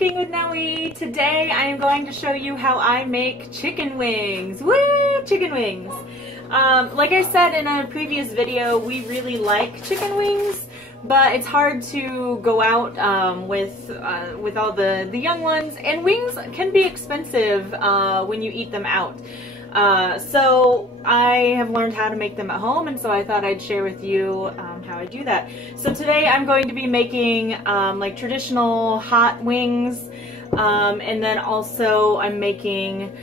Cooking with Noe. Today I am going to show you how I make chicken wings. Woo! Chicken wings. Like I said in a previous video, we really like chicken wings, but it's hard to go out with all the young ones, and wings can be expensive when you eat them out. So I have learned how to make them at home, and so I thought I'd share with you how I do that. So today I'm going to be making like traditional hot wings, and then also I'm making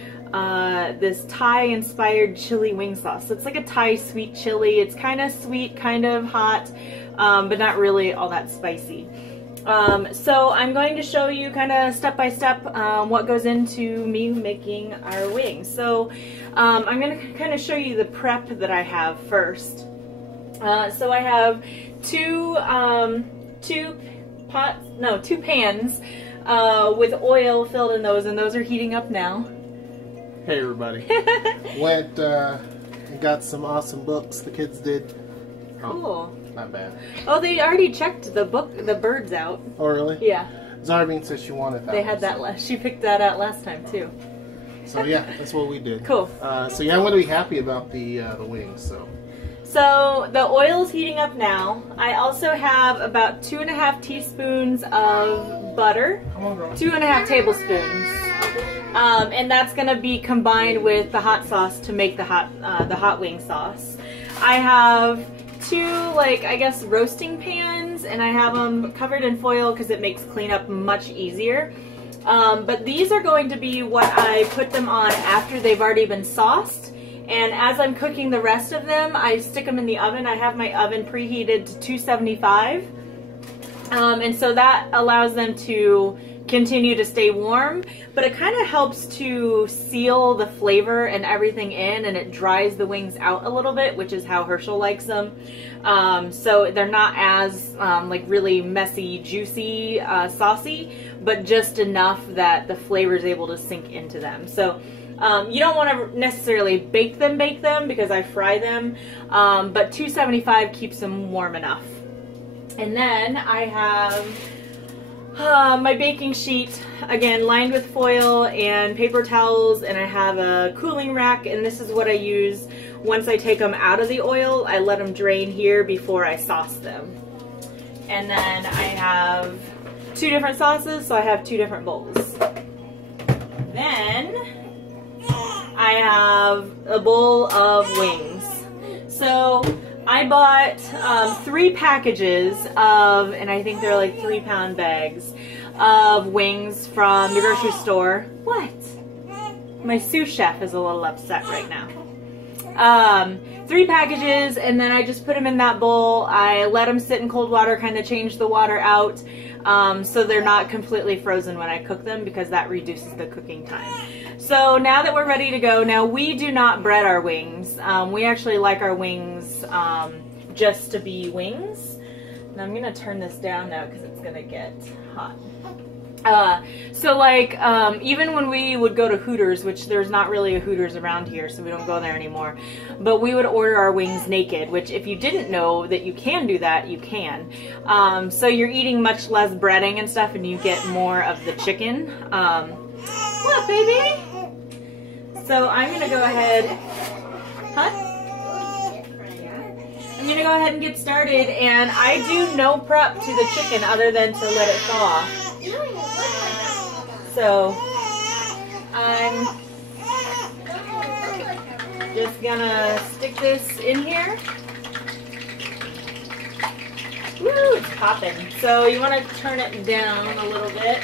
this Thai inspired chili wing sauce. So it's like a Thai sweet chili. It's kind of sweet, kind of hot, but not really all that spicy. So I'm going to show you kind of step by step what goes into me making our wings. So I'm going to kind of show you the prep that I have first. So I have two pans with oil filled in those, and those are heating up now. Hey everybody. Went and got some awesome books the kids did. Cool. Not bad. Oh, they already checked the birds out. Oh, really? Yeah. Zarbean said she wanted that. They had that she picked that out last time too. So yeah, that's what we did. Cool. So yeah, I'm going to be happy about the wings. So the oil's heating up now. I also have about 2.5 teaspoons of butter, 2.5 tablespoons, and that's going to be combined with the hot sauce to make the hot wing sauce. I have two, like, I guess, roasting pans, and I have them covered in foil because it makes cleanup much easier. But these are going to be what I put them on after they've already been sauced. And as I'm cooking the rest of them, I stick them in the oven. I have my oven preheated to 275. And so that allows them to continue to stay warm, but it kind of helps to seal the flavor and everything in, and it dries the wings out a little bit, which is how Herschel likes them. So they're not as like really messy, juicy, saucy, but just enough that the flavor is able to sink into them. So you don't want to necessarily bake them because I fry them, but 275 keeps them warm enough. And then I have my baking sheet, again, lined with foil and paper towels, and I have a cooling rack, and this is what I use once I take them out of the oil. I let them drain here before I sauce them. And then I have 2 different sauces, so I have 2 different bowls. Then I have a bowl of wings. So I bought 3 packages of, and I think they're like 3-pound bags of wings from the grocery store. What? My sous chef is a little upset right now. 3 packages, and then I just put them in that bowl. I let them sit in cold water, kind of change the water out, so they're not completely frozen when I cook them, because that reduces the cooking time. So now that we're ready to go, now we do not bread our wings. We actually like our wings just to be wings. And I'm gonna turn this down now because it's gonna get hot. So like, even when we would go to Hooters, which there's not really a Hooters around here, so we don't go there anymore, but we would order our wings naked, which if you didn't know that you can do that, you can. So you're eating much less breading and stuff, and you get more of the chicken. What, baby? So I'm gonna go ahead, I'm gonna go ahead and get started, and I do no prep to the chicken other than to let it thaw. So I'm just gonna stick this in here. Woo, it's popping. So you want to turn it down a little bit.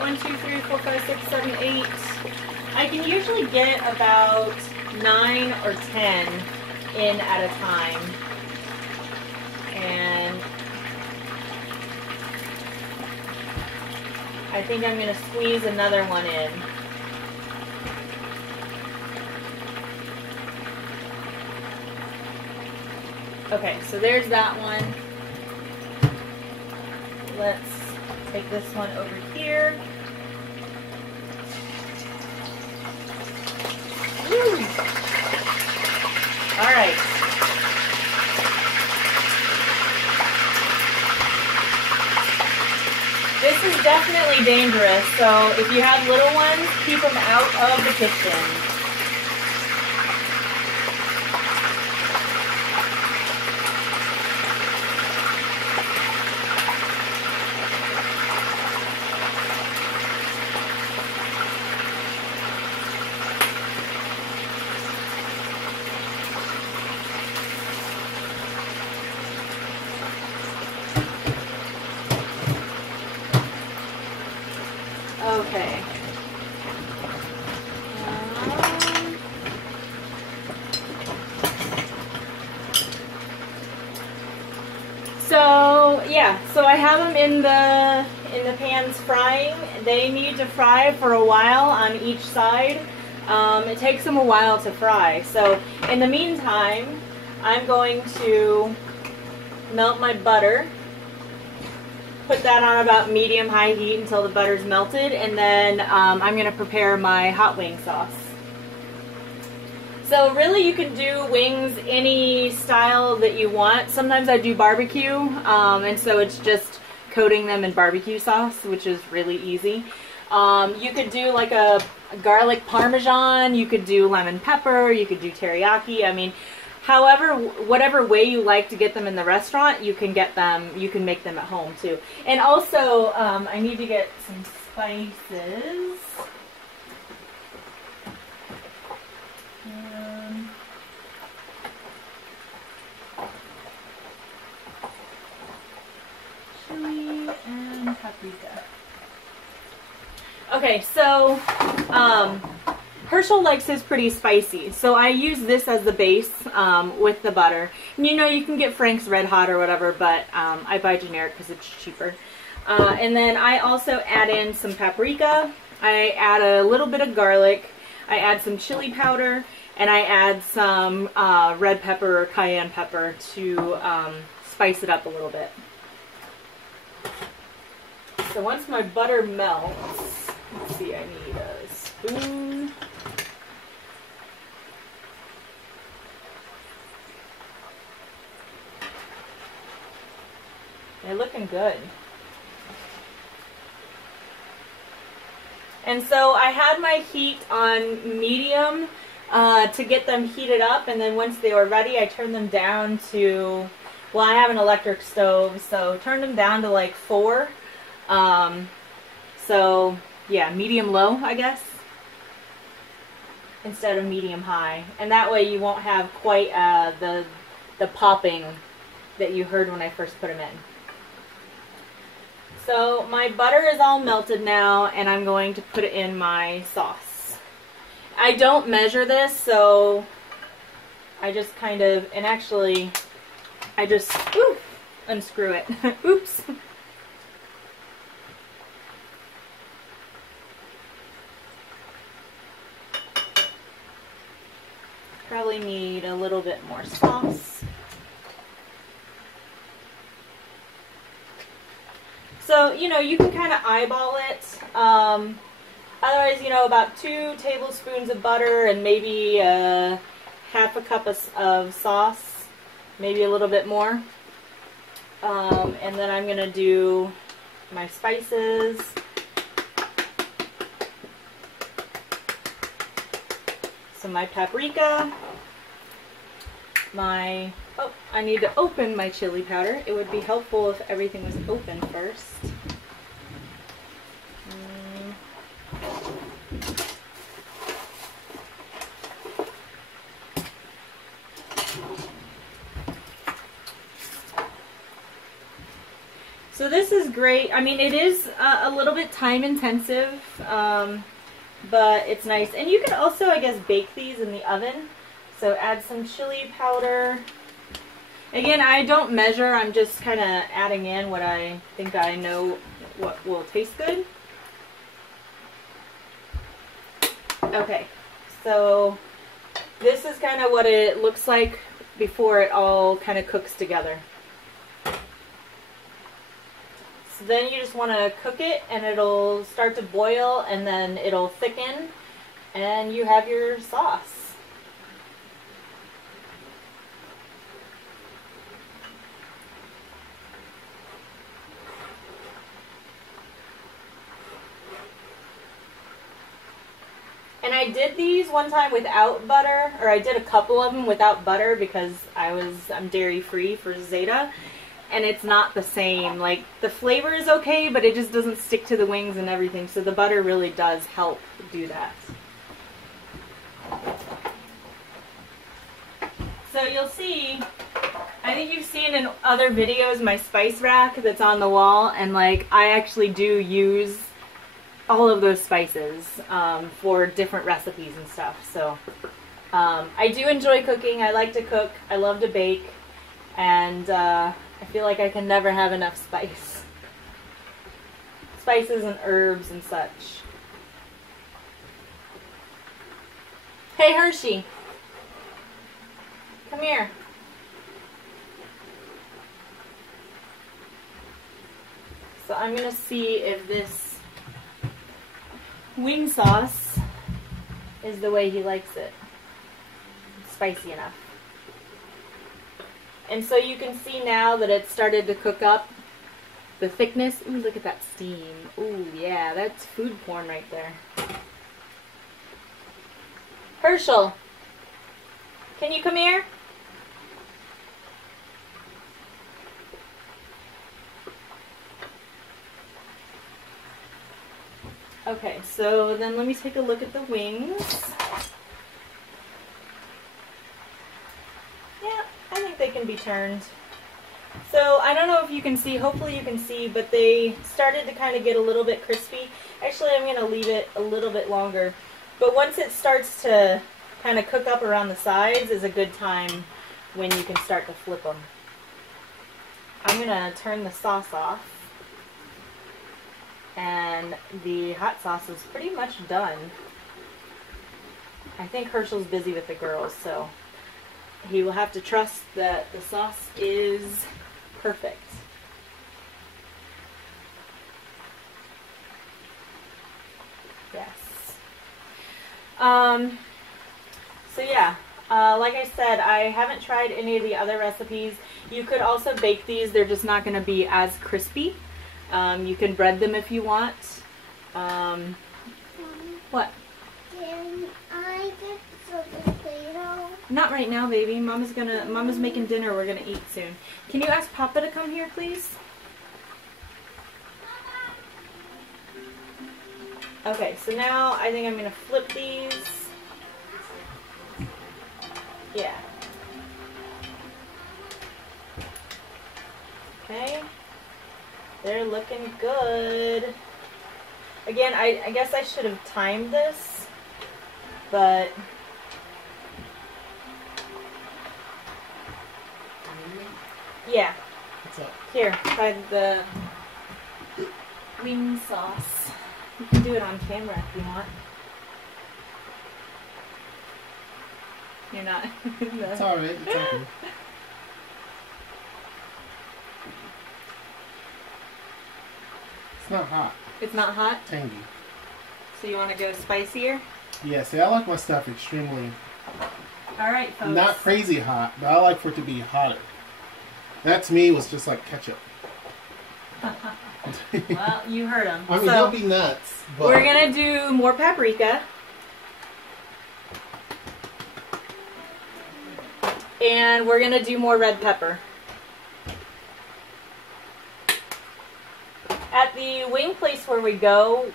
One, 2, 3, 4, 5, 6, 7, 8. I can usually get about 9 or 10 in at a time. And I think I'm going to squeeze another one in. Okay, so there's that one. let's take this one over here. Woo. All right. This is definitely dangerous, so if you have little ones, keep them out of the kitchen. Okay. So I have them in the pans frying. They need to fry for a while on each side. It takes them a while to fry. So in the meantime, I'm going to melt my butter. Put that on about medium-high heat until the butter's melted, and then I'm going to prepare my hot wing sauce. So really you can do wings any style that you want. Sometimes I do barbecue, and so it's just coating them in barbecue sauce, which is really easy. You could do like a garlic parmesan, you could do lemon pepper, you could do teriyaki. I mean, however, whatever way you like to get them in the restaurant, you can get them, you can make them at home too. And also, I need to get some spices. Chili and paprika. Okay, so, Herschel likes his pretty spicy, so I use this as the base with the butter. And you know, you can get Frank's Red Hot or whatever, but I buy generic because it's cheaper. And then I also add in some paprika, I add a little bit of garlic, I add some chili powder, and I add some red pepper or cayenne pepper to spice it up a little bit. So once my butter melts, let's see, I need a spoon. They're looking good. And so I had my heat on medium to get them heated up, and then once they were ready, I turned them down to, well, I have an electric stove, so turned them down to like 4. So yeah, medium low, I guess, instead of medium high, and that way you won't have quite the popping that you heard when I first put them in. So my butter is all melted now, and I'm going to put it in my sauce. I don't measure this, so I just kind of, and actually I just unscrew it. Oops. Probably need a little bit more sauce. So, you know, you can kind of eyeball it. Otherwise, you know, about 2 tablespoons of butter and maybe half a cup of sauce, maybe a little bit more. And then I'm going to do my spices. So my paprika, I need to open my chili powder. It would be helpful if everything was open first. So this is great. I mean, it is a little bit time intensive, but it's nice. And you can also, I guess, bake these in the oven. So add some chili powder. Again, I don't measure. I'm just kind of adding in what I think I know what will taste good. Okay, so this is kind of what it looks like before it all kind of cooks together. So then you just want to cook it and it'll start to boil and then it'll thicken and you have your sauce. And I did these one time without butter, or I did a couple of them without butter because I'm dairy free for Zeta, and it's not the same. Like, the flavor is okay, but it just doesn't stick to the wings and everything, so the butter really does help do that. So you'll see, I think you've seen in other videos my spice rack that's on the wall, and like, I actually do use all of those spices for different recipes and stuff. So I do enjoy cooking. I like to cook. I love to bake. And I feel like I can never have enough spices and herbs and such. Hey Hershey, come here. So I'm gonna see if this wing sauce is the way he likes it. It's spicy enough. And so you can see now that it's started to cook up. The thickness, ooh, look at that steam. Ooh, yeah, that's food porn right there. Herschel, can you come here? Okay, so then let me take a look at the wings. Yeah, I think they can be turned. So I don't know if you can see, hopefully you can see, but they started to kind of get a little bit crispy. Actually, I'm going to leave it a little bit longer. But once it starts to kind of cook up around the sides is a good time when you can start to flip them. I'm going to turn the sauce off. And the hot sauce is pretty much done. I think Herschel's busy with the girls, so he will have to trust that the sauce is perfect. Yes. So yeah, like I said, I haven't tried any of the other recipes. You could also bake these, they're just not going to be as crispy. You can bread them if you want. What? Can I get some potato? Not right now, baby. Mama's making dinner. We're gonna eat soon. Can you ask Papa to come here, please? Okay, so now I think I'm gonna flip these. Yeah. Okay. They're looking good. Again, I guess I should have timed this, but yeah. What's up? Here, try the wing sauce. You can do it on camera if you want. You're not. No. It's alright, it's okay. It's not hot. It's not hot? Tangy. So you want to go spicier? Yeah, see, I like my stuff extremely... Alright, folks. Not crazy hot, but I like for it to be hotter. That to me was just like ketchup. Well, you heard him. I mean, so, don't be nuts. But we're going to do more paprika. And we're going to do more red pepper. At the wing place where we go,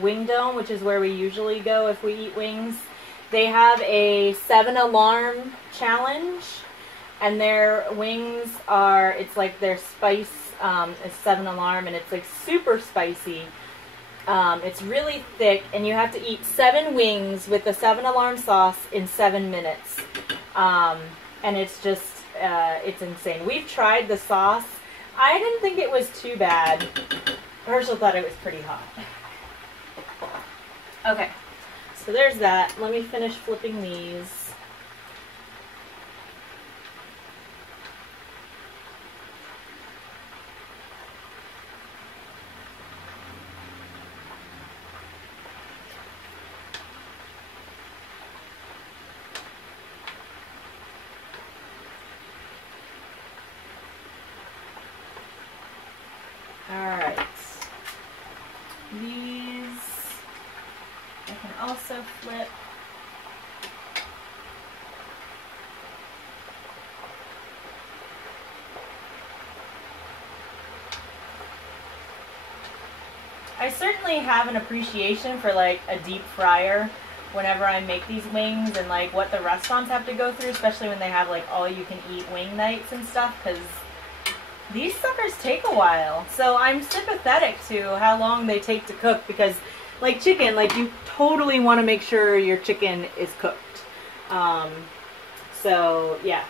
Wing Dome, which is where we usually go if we eat wings, they have a 7 alarm challenge. And their wings are, it's like their spice is 7 alarm, and it's like super spicy. It's really thick, and you have to eat 7 wings with the 7 alarm sauce in 7 minutes. And it's just, it's insane. We've tried the sauce. I didn't think it was too bad. Herschel thought it was pretty hot. Okay, so there's that. Let me finish flipping these. flip. I certainly have an appreciation for like a deep fryer whenever I make these wings and like what the restaurants have to go through, especially when they have like all you can eat wing nights and stuff, because these suckers take a while. So I'm sympathetic to how long they take to cook, because like chicken, like you totally want to make sure your chicken is cooked. So yeah.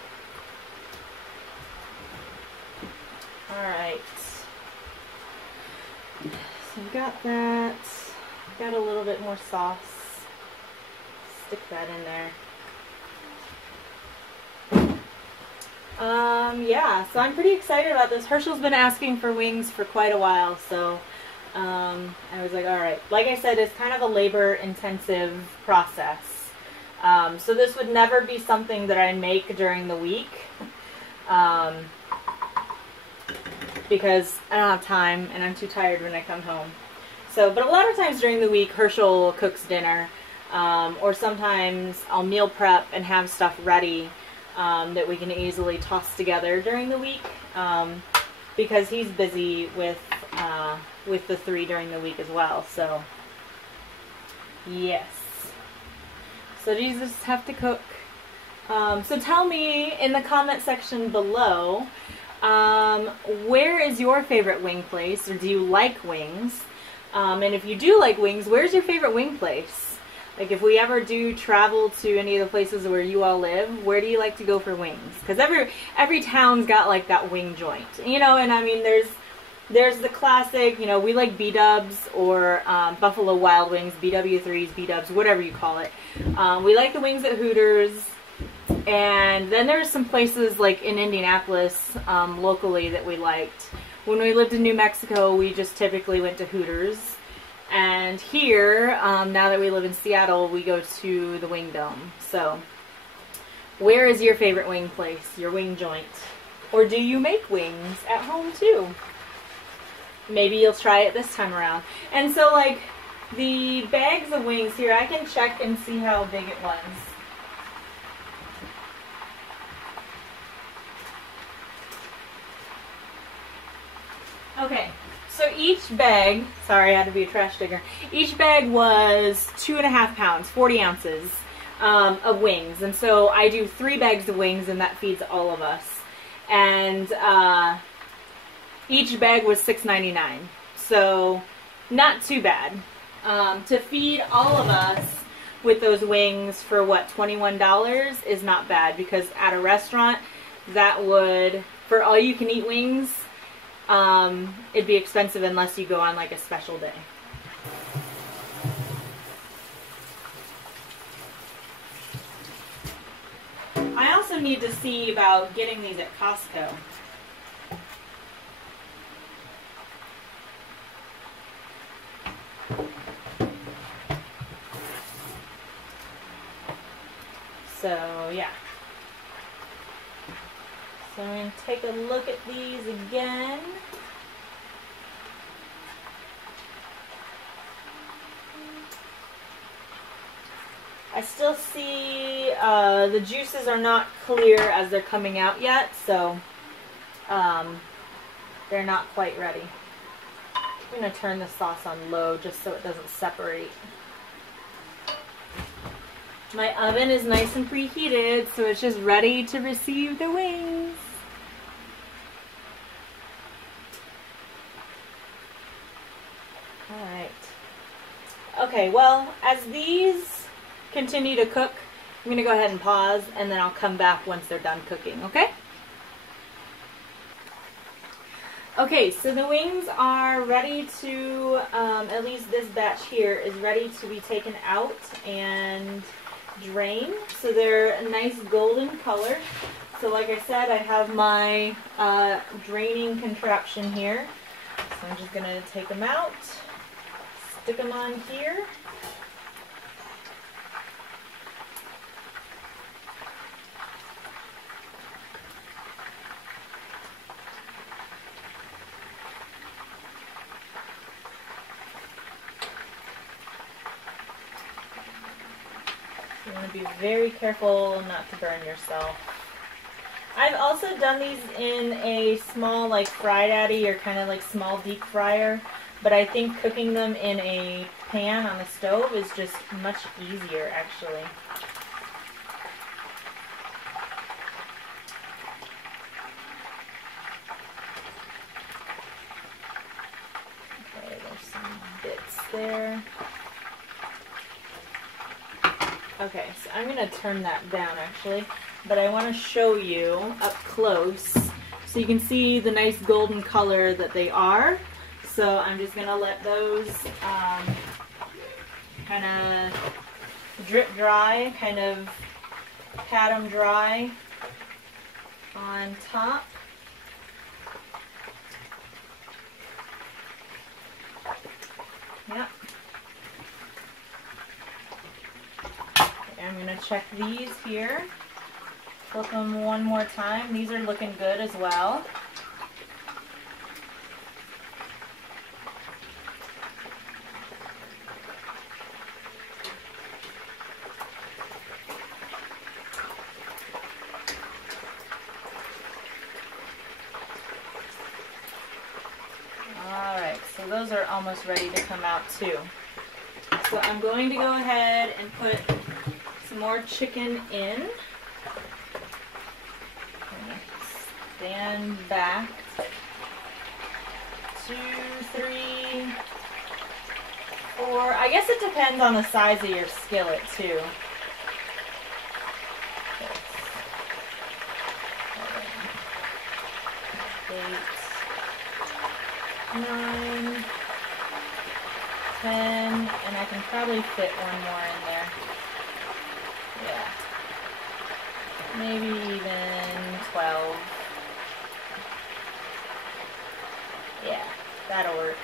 Alright. So we got that. Got a little bit more sauce. Stick that in there. Yeah, so I'm pretty excited about this. Herschel's been asking for wings for quite a while, so I was like, alright. Like I said, it's kind of a labor-intensive process. So this would never be something that I make during the week. Because I don't have time and I'm too tired when I come home. So, but a lot of times during the week, Herschel cooks dinner, or sometimes I'll meal prep and have stuff ready that we can easily toss together during the week, because he's busy with the 3 during the week as well. So, yes. So these just have to cook. So tell me in the comment section below, where is your favorite wing place, or do you like wings? And if you do like wings, where's your favorite wing place? Like if we ever do travel to any of the places where you all live, where do you like to go for wings? Because every town's got like that wing joint, you know. And I mean, there's the classic, you know, we like B-dubs or Buffalo Wild Wings, BW3s, B-dubs, whatever you call it. We like the wings at Hooters. And then there's some places like in Indianapolis, locally, that we liked. When we lived in New Mexico, we just typically went to Hooters. And here, now that we live in Seattle, we go to the Wing Dome. So, where is your favorite wing place, your wing joint? Or do you make wings at home too? Maybe you'll try it this time around. And so, like, the bags of wings here, I can check and see how big it was. Okay, so each bag, sorry I had to be a trash digger, each bag was 2.5 pounds, 40 ounces of wings. And so I do 3 bags of wings and that feeds all of us. And each bag was $6.99, so not too bad. To feed all of us with those wings for what, $21 is not bad, because at a restaurant that would, for all you can eat wings, it'd be expensive unless you go on like a special day. I also need to see about getting these at Costco. So, yeah. So I'm going to take a look at these again. I still see the juices are not clear as they're coming out yet, so they're not quite ready. I'm going to turn the sauce on low just so it doesn't separate. My oven is nice and preheated, so it's just ready to receive the wings. Alright. Okay, well, as these continue to cook, I'm going to go ahead and pause, and then I'll come back once they're done cooking, okay? Okay, so the wings are ready to, at least this batch here is ready to be taken out and drain. So they're a nice golden color. So like I said, I have my draining contraption here. So I'm just going to take them out, stick them on here. You want to be very careful not to burn yourself. I've also done these in a small like fry daddy or kind of like small deep fryer, but I think cooking them in a pan on the stove is just much easier actually. Okay, there's some bits there. Okay, so I'm going to turn that down actually, but I want to show you up close so you can see the nice golden color that they are. So I'm just going to let those kind of drip dry, kind of pat them dry on top. Yep. I'm going to check these here. Flip them one more time. These are looking good as well. Alright, so those are almost ready to come out too. So I'm going to go ahead and put some more chicken in. Stand back. 2, 3, 4. I guess it depends on the size of your skillet too. 8, 9, 10, and I can probably fit one more in there. Yeah. Maybe even 12. Yeah, that'll work.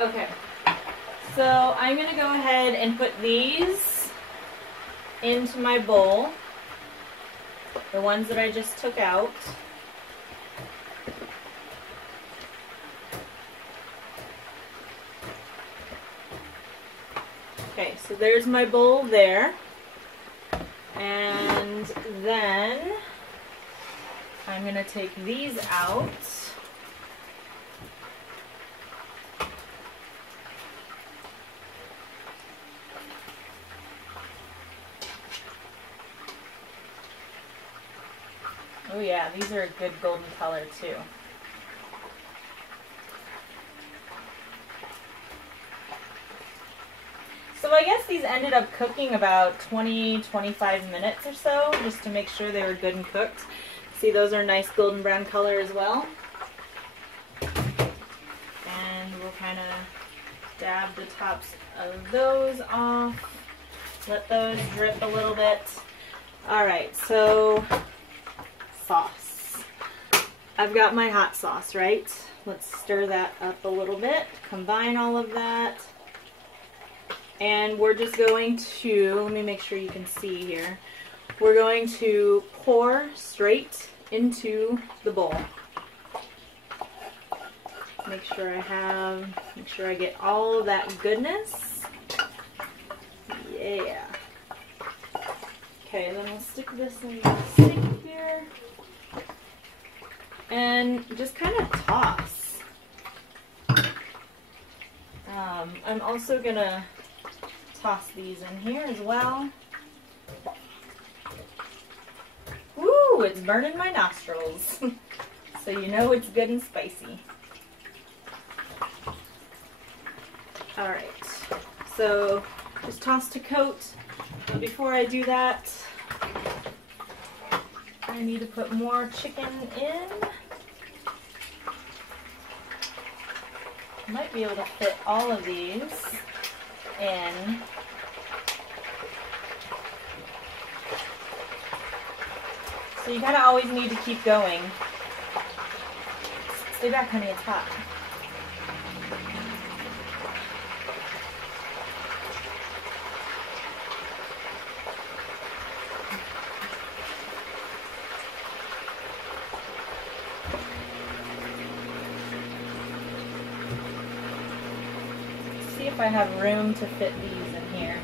Okay, so I'm going to go ahead and put these into my bowl, the ones that I just took out. Okay, so there's my bowl there, and then I'm going to take these out. Oh yeah, these are a good golden color too. So I guess these ended up cooking about 20-25 minutes or so, just to make sure they were good and cooked. See, those are nice golden brown color as well. And we'll kind of dab the tops of those off. Let those drip a little bit. Alright, so sauce. I've got my hot sauce, right? Let's stir that up a little bit. Combine all of that. And we're just going to, let me make sure you can see here. We're going to pour straight into the bowl. Make sure I get all of that goodness. Yeah. Okay, then we'll stick this in the sink here. And just kind of toss. I'm also gonna toss these in here as well. Woo, it's burning my nostrils. So you know it's good and spicy. Alright, so just toss to coat. But before I do that, I need to put more chicken in. I might be able to fit all of these in. So you kind of always need to keep going. Stay back, honey, it's hot. See if if I have room to fit these in here.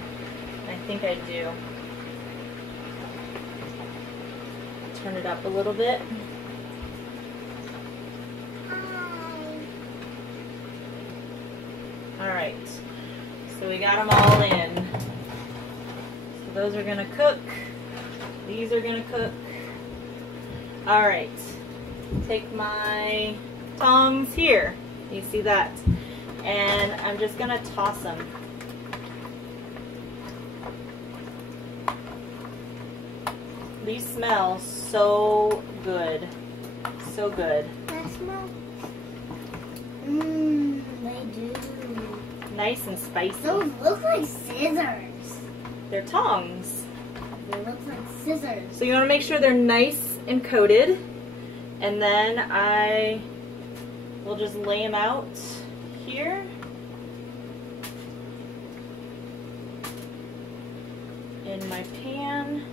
I think I do. Turn it up a little bit. Alright, so we got them all in. So those are gonna cook. These are gonna cook. Alright, take my tongs here. You see that? And I'm just gonna toss them. These smell so good. So good. That smells. They do. Nice and spicy. Those look like scissors. They're tongs. They look like scissors. So you want to make sure they're nice and coated. And then I will just lay them out here. In my pan.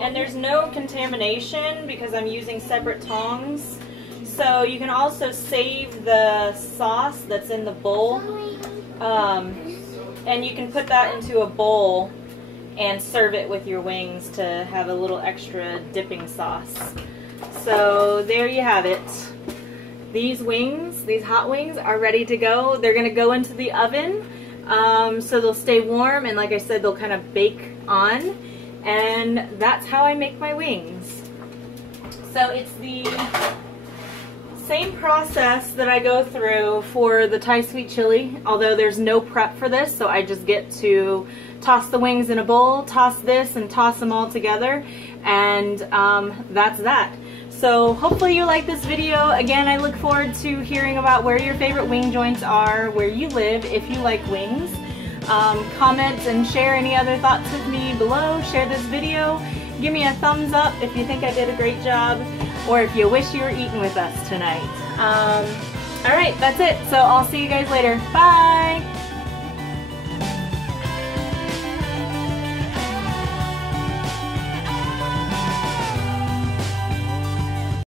And there's no contamination because I'm using separate tongs. So you can also save the sauce that's in the bowl. And you can put that into a bowl and serve it with your wings to have a little extra dipping sauce. So there you have it. These wings, these hot wings, are ready to go. They're going to go into the oven. So they'll stay warm, and like I said, they'll kind of bake on. And that's how I make my wings. So it's the same process that I go through for the Thai sweet chili, although there's no prep for this, so I just get to toss the wings in a bowl, toss this, and toss them all together, and that's that. So hopefully you like this video. Again, I look forward to hearing about where your favorite wing joints are, where you live, if you like wings. Comment and share any other thoughts with me below. Share this video. Give me a thumbs up if you think I did a great job, or if you wish you were eating with us tonight. Alright, that's it. So I'll see you guys later. Bye!